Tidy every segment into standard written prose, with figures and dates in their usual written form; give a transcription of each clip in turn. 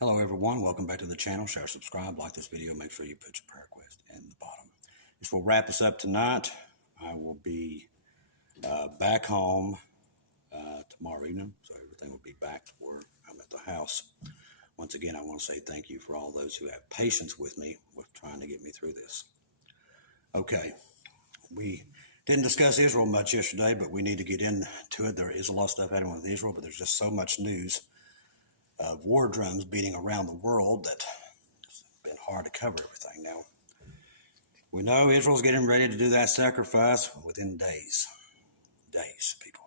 Hello everyone, welcome back to the channel. Share, subscribe, like this video, make sure you put your prayer request in the bottom. This will wrap us up tonight. I will be back home tomorrow evening, so everything will be back to where I'm at the house. Once again, I want to say thank you for all those who have patience with me with trying to get me through this. Okay, we didn't discuss Israel much yesterday, but we need to get into it. There is a lot of stuff happening with Israel, but there's just so much news of war drums beating around the world that it's been hard to cover everything. Now, we know Israel's getting ready to do that sacrifice within days. Days, people.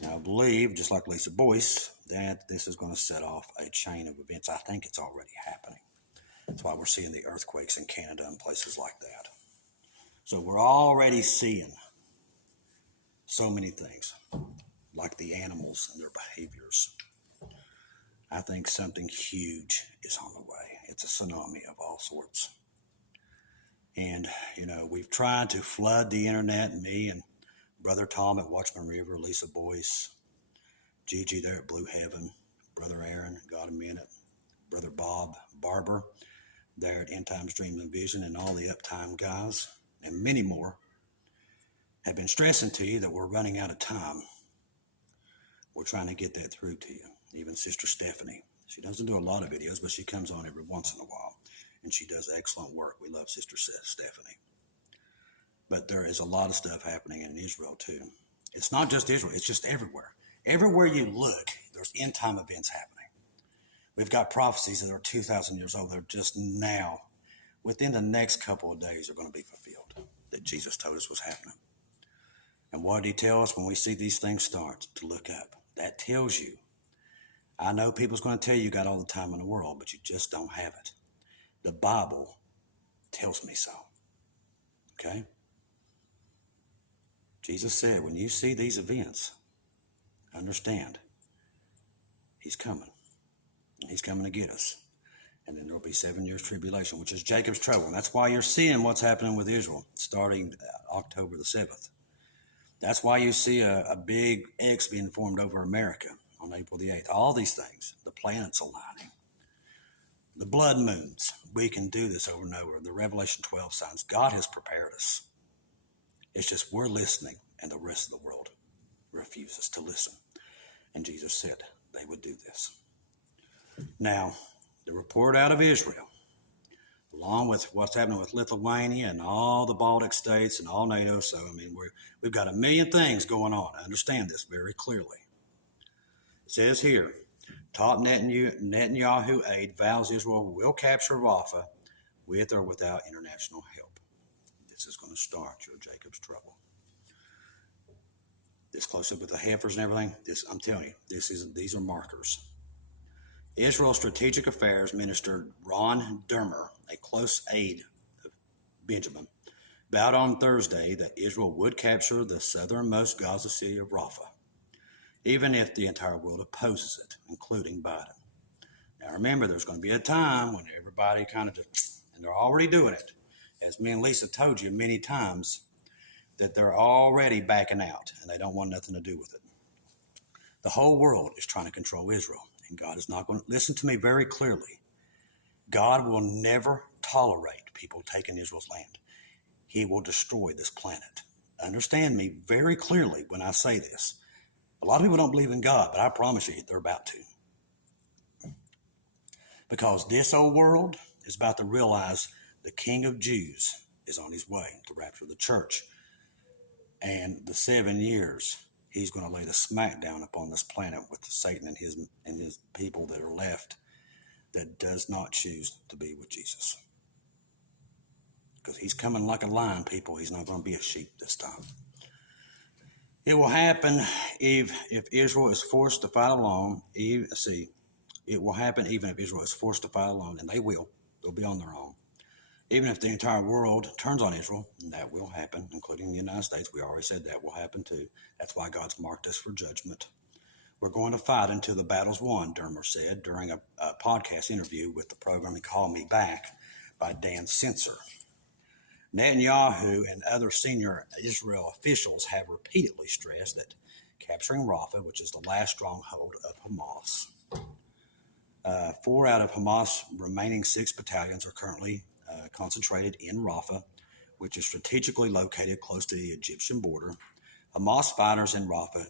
Now, I believe, just like Lisa Boyce, that this is going to set off a chain of events. I think it's already happening. That's why we're seeing the earthquakes in Canada and places like that. So we're already seeing so many things, like the animals and their behaviors. I think something huge is on the way. It's a tsunami of all sorts. And, we've tried to flood the internet, me and Brother Tom at Watchman River, Lisa Boyce, Gigi there at Blue Heaven, Brother Aaron, God a Minute, Brother Bob Barber there at End Times Dreams and Vision, and all the Uptime guys, and many more, have been stressing to you that we're running out of time. We're trying to get that through to you. Even Sister Stephanie. She doesn't do a lot of videos, but she comes on every once in a while, and she does excellent work. We love Sister Stephanie. But there is a lot of stuff happening in Israel, too. It's not just Israel. It's just everywhere. Everywhere you look, there's end-time events happening. We've got prophecies that are 2,000 years old. They're just now, within the next couple of days, are going to be fulfilled, that Jesus told us was happening. And what did he tell us when we see these things start? To look up. That tells you. I know people's going to tell you got all the time in the world, but you just don't have it. The Bible tells me so. Okay? Jesus said, when you see these events, understand, he's coming. He's coming to get us. And then there will be 7 years tribulation, which is Jacob's trouble. And that's why you're seeing what's happening with Israel starting October the 7th. That's why you see a big X being formed over America on April the 8th. All these things, the planets aligning, the blood moons. We can do this over and over. The Revelation 12 signs. God has prepared us. It's just we're listening, and the rest of the world refuses to listen. And Jesus said they would do this. Now, the report out of Israel, along with what's happening with Lithuania and all the Baltic states and all NATO. So, we've got a million things going on. Understand this very clearly. It says here, top Netanyahu aide vows Israel will capture Rafa with or without international help. This is going to start your Jacob's trouble. This close up with the heifers and everything, I'm telling you, these are markers. Israel Strategic Affairs Minister Ron Dermer, a close aide of Benjamin, vowed on Thursday that Israel would capture the southernmost Gaza city of Rafa, even if the entire world opposes it, including Biden. Now remember, there's going to be a time when everybody and they're already doing it. As me and Lisa told you many times, that they're already backing out and they don't want nothing to do with it. The whole world is trying to control Israel, and God is not going to listen to me very clearly. God will never tolerate people taking Israel's land. He will destroy this planet. Understand me very clearly when I say this. A lot of people don't believe in God, but I promise you they're about to. Because this old world is about to realize the King of Jews is on his way to rapture the church. And the 7 years, he's going to lay the smackdown upon this planet with Satan and his people that are left that does not choose to be with Jesus. Because he's coming like a lion, people. He's not going to be a sheep this time. It will happen if Israel is forced to fight alone. It will happen even if Israel is forced to fight alone, and they will. They'll be on their own. Even if the entire world turns on Israel, and that will happen, including the United States. We already said that will happen too. That's why God's marked us for judgment. We're going to fight until the battle's won, Dermer said during a podcast interview with the program He Called Me Back by Dan Censor. Netanyahu and other senior Israel officials have repeatedly stressed that capturing Rafa, which is the last stronghold of Hamas, 4 out of Hamas' remaining 6 battalions are currently concentrated in Rafa, which is strategically located close to the Egyptian border. Hamas fighters in Rafa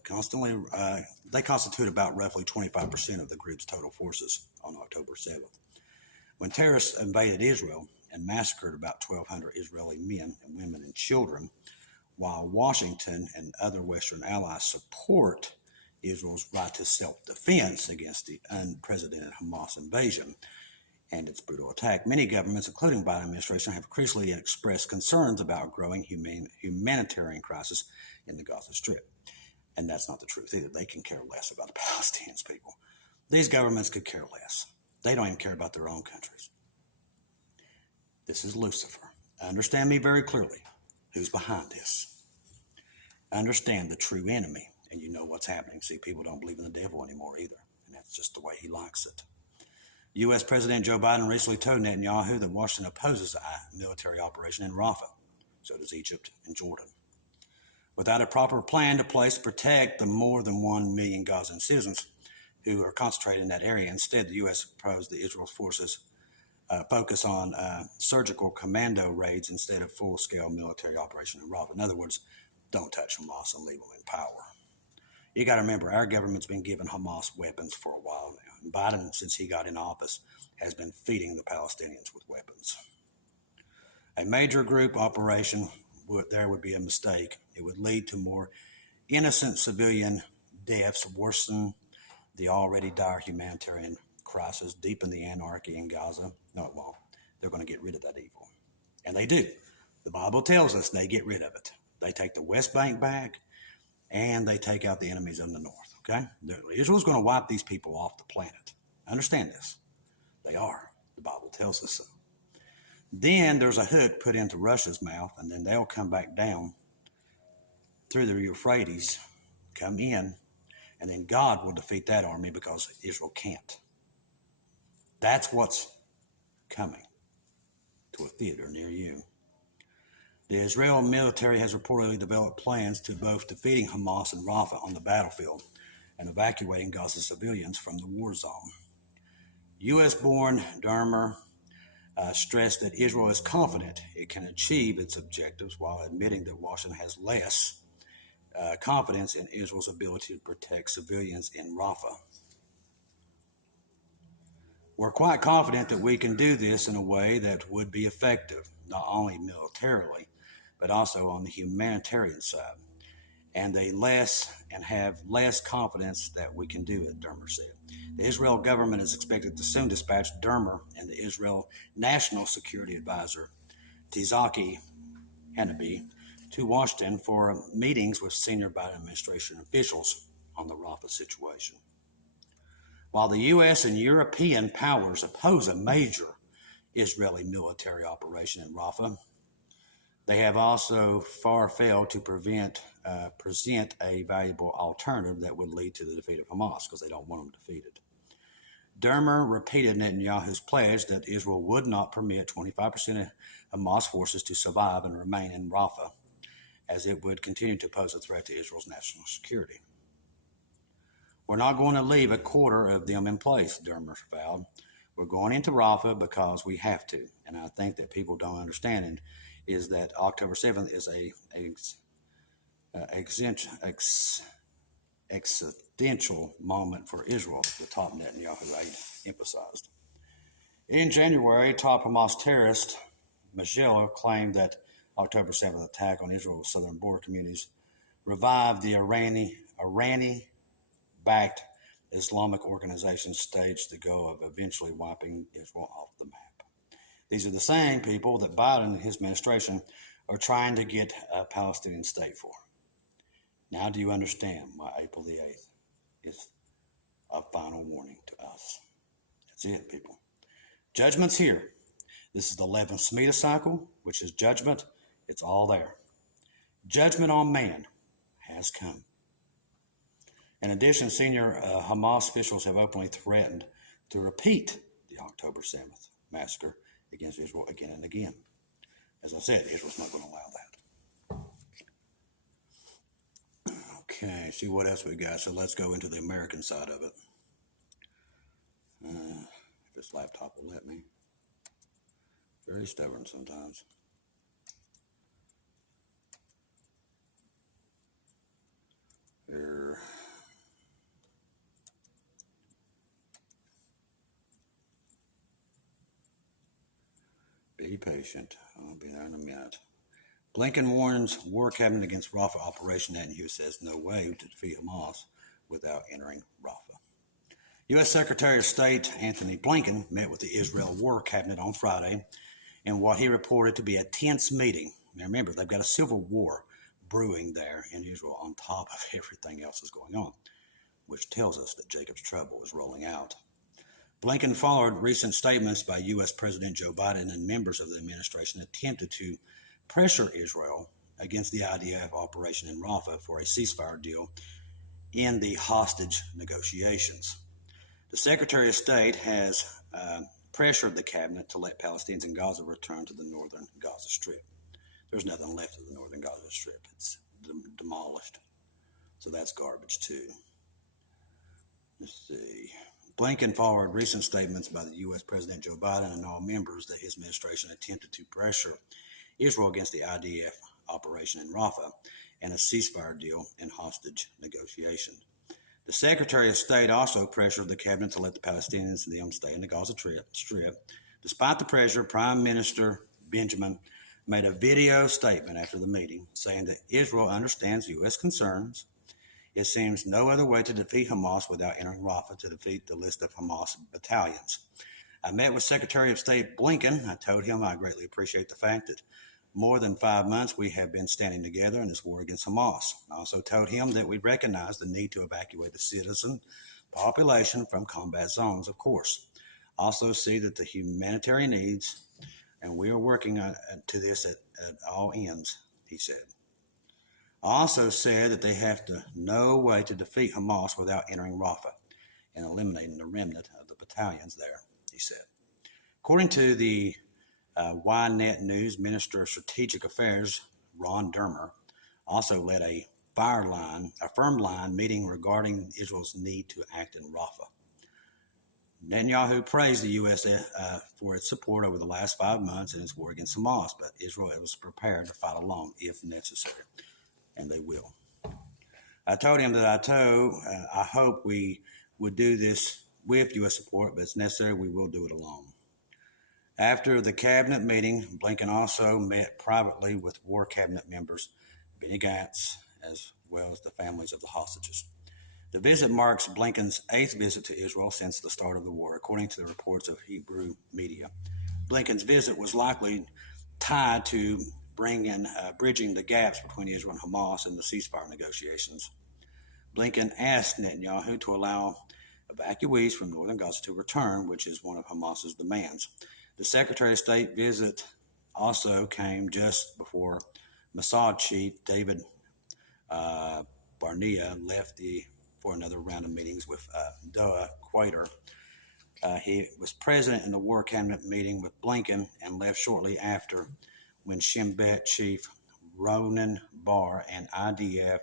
they constitute about roughly 25% of the group's total forces on October 7th. When terrorists invaded Israel and massacred about 1,200 Israeli men and women and children, while Washington and other Western allies support Israel's right to self-defense against the unprecedented Hamas invasion and its brutal attack, many governments, including the Biden administration, have increasingly expressed concerns about growing humanitarian crisis in the Gaza Strip. And that's not the truth either. They can care less about the Palestinians, people. These governments could care less. They don't even care about their own countries. This is Lucifer. Understand me very clearly. Who's behind this? Understand the true enemy, and you know what's happening. See, people don't believe in the devil anymore either, and that's just the way he likes it. U.S. President Joe Biden recently told Netanyahu that Washington opposes a military operation in Rafah. So does Egypt and Jordan. Without a proper plan to place to protect the more than 1 million Gazan citizens who are concentrated in that area, instead the U.S. proposed the Israel forces focus on surgical commando raids instead of full-scale military operation in Rafah. In other words, don't touch Hamas and leave them in power. You got to remember, our government's been giving Hamas weapons for a while now. And Biden, since he got in office, has been feeding the Palestinians with weapons. A major group operation would be a mistake. It would lead to more innocent civilian deaths, worsen the already dire humanitarian crisis, deepen the anarchy in Gaza. No, it won't. They're going to get rid of that evil. And they do. The Bible tells us they get rid of it. They take the West Bank back, and they take out the enemies in the north, okay? Israel's going to wipe these people off the planet. Understand this. They are. The Bible tells us so. Then there's a hook put into Russia's mouth, and then they'll come back down through the Euphrates, come in, and then God will defeat that army because Israel can't. That's what's coming to a theater near you. The Israeli military has reportedly developed plans to both defeating Hamas and Rafah on the battlefield and evacuating Gaza civilians from the war zone. U.S.-born Dermer stressed that Israel is confident it can achieve its objectives while admitting that Washington has less confidence in Israel's ability to protect civilians in Rafah. We're quite confident that we can do this in a way that would be effective, not only militarily, but also on the humanitarian side. And have less confidence that we can do it, Dermer said. The Israel government is expected to soon dispatch Dermer and the Israel National Security Advisor, Tzaki Hanabi, to Washington for meetings with senior Biden administration officials on the Rafah situation. While the U.S. and European powers oppose a major Israeli military operation in Rafah, they have also far failed to present a valuable alternative that would lead to the defeat of Hamas, because they don't want them defeated. Dermer repeated Netanyahu's pledge that Israel would not permit 25% of Hamas forces to survive and remain in Rafah, as it would continue to pose a threat to Israel's national security. We're not going to leave a quarter of them in place, Dermer vowed. We're going into Rafah because we have to. And I think that people don't understand is that October 7th is a existential moment for Israel, the top Netanyahu aide emphasized. In January, top Hamas terrorist Majella claimed that October 7th attack on Israel's southern border communities revived the Iranian-backed Islamic organization staged the goal of eventually wiping Israel off the map. These are the same people that Biden and his administration are trying to get a Palestinian state for. Now do you understand why April the 8th is a final warning to us? That's it, people. Judgment's here. This is the 11th Shemitah cycle, which is judgment. It's all there. Judgment on man has come. In addition, senior Hamas officials have openly threatened to repeat the October 7th massacre against Israel again and again. As I said, Israel's not going to allow that. Okay, see what else we got. So let's go into the American side of it. this laptop will let me. Very stubborn sometimes. Here. Be patient. I'll be there in a minute. Blinken warns war cabinet against Rafa operation. Netanyahu says no way to defeat Hamas without entering Rafa. U.S. Secretary of State Antony Blinken met with the Israel War Cabinet on Friday in what he reported to be a tense meeting. Now remember, they've got a civil war brewing there in Israel on top of everything else that's going on, which tells us that Jacob's trouble is rolling out. Blinken followed recent statements by U.S. President Joe Biden and members of the administration attempted to pressure Israel against the IDF operation in Rafah for a ceasefire deal in the hostage negotiations. The Secretary of State has pressured the cabinet to let Palestinians in Gaza return to the northern Gaza Strip. There's nothing left of the northern Gaza Strip. It's demolished. So that's garbage too. Let's see. Blinken followed recent statements by the U.S. President Joe Biden and all members that his administration attempted to pressure Israel against the IDF operation in Rafah and a ceasefire deal in hostage negotiation. The Secretary of State also pressured the cabinet to let the Palestinians and them stay in the Gaza Strip. Despite the pressure, Prime Minister Benjamin made a video statement after the meeting saying that Israel understands U.S. concerns. It seems no other way to defeat Hamas without entering Rafah to defeat the list of Hamas battalions. I met with Secretary of State Blinken. I told him I greatly appreciate the fact that more than 5 months we have been standing together in this war against Hamas. I also told him that we recognize the need to evacuate the citizen population from combat zones, of course. Also see that the humanitarian needs, and we are working to this at all ends, he said. I also said that they have no way to defeat Hamas without entering Rafah and eliminating the remnant of the battalions there, he said. According to the Ynet News, Minister of Strategic Affairs Ron Dermer also led a firm line meeting regarding Israel's need to act in Rafah. Netanyahu praised the U.S. For its support over the last 5 months in its war against Hamas, but Israel was prepared to fight alone if necessary, and they will. I told him that I hope we would do this with U.S. support, but it's necessary we will do it alone. After the cabinet meeting, Blinken also met privately with war cabinet members Benny Gantz, as well as the families of the hostages. The visit marks Blinken's 8th visit to Israel since the start of the war, according to the reports of Hebrew media. Blinken's visit was likely tied to bridging the gaps between Israel and Hamas in the ceasefire negotiations. Blinken asked Netanyahu to allow evacuees from northern Gaza to return, which is one of Hamas's demands. The Secretary of State visit also came just before Mossad chief David Barnea left for another round of meetings with Doha Qatar. He was present in the War Cabinet meeting with Blinken and left shortly after when Shin Bet Chief Ronan Bar and IDF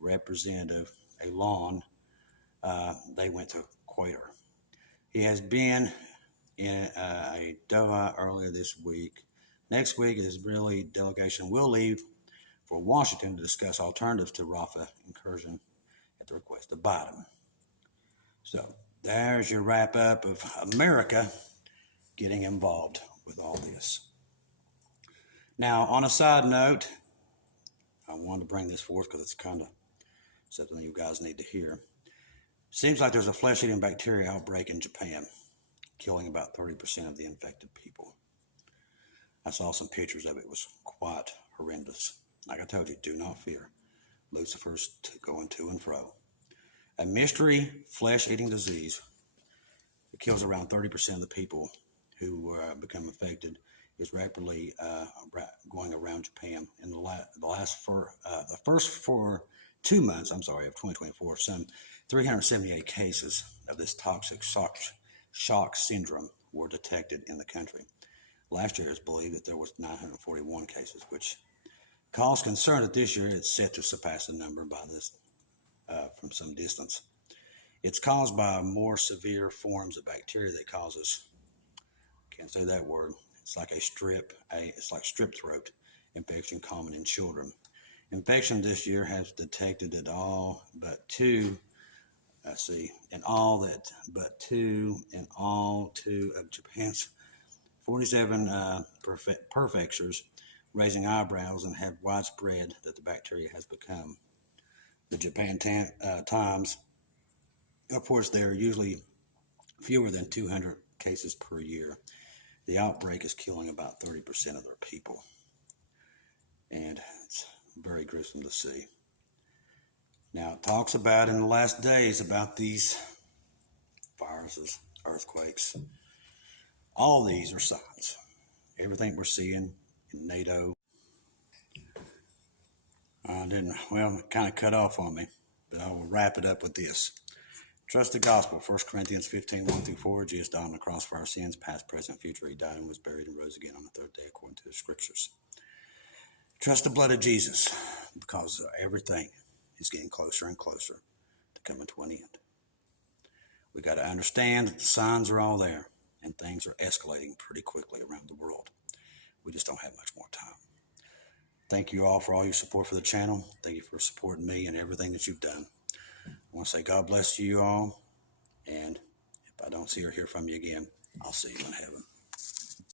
Representative Elon, they went to Qatar. He has been in a Doha earlier this week. Next week, his Israeli delegation will leave for Washington to discuss alternatives to Rafah incursion at the request of Biden. So there's your wrap up of America getting involved with all this. Now, on a side note, I wanted to bring this forth because it's kind of something you guys need to hear. Seems like there's a flesh-eating bacteria outbreak in Japan, killing about 30% of the infected people. I saw some pictures of it. It was quite horrendous. Like I told you, do not fear. Lucifer's going to and fro. A mystery flesh-eating disease that kills around 30% of the people who become infected is rapidly going around Japan. In the first 2 months, of 2024, some 378 cases of this toxic shock syndrome were detected in the country. Last year, it's believed that there was 941 cases, which caused concern that this year it's set to surpass the number by this from some distance. It's caused by more severe forms of bacteria that causes Can't say that word. It's like it's like strep throat infection common in children. Infection this year has detected at all but two, let's see, in all that, but two in all two of Japan's 47 prefectures, raising eyebrows and have widespread that the bacteria has become. The Japan Times reports there are usually fewer than 200 cases per year. The outbreak is killing about 30% of their people. And it's very gruesome to see. Now, it talks about in the last days about these viruses, earthquakes. All these are signs. Everything we're seeing in NATO. It kind of cut off on me, but I will wrap it up with this. Trust the gospel, 1 Corinthians 15, 1-4. Jesus died on the cross for our sins, past, present, future. He died and was buried and rose again on the third day according to the scriptures. Trust the blood of Jesus, because everything is getting closer and closer to coming to an end. We got to understand that the signs are all there and things are escalating pretty quickly around the world. We just don't have much more time. Thank you all for all your support for the channel. Thank you for supporting me and everything that you've done. I want to say God bless you all. And if I don't see or hear from you again, I'll see you in heaven.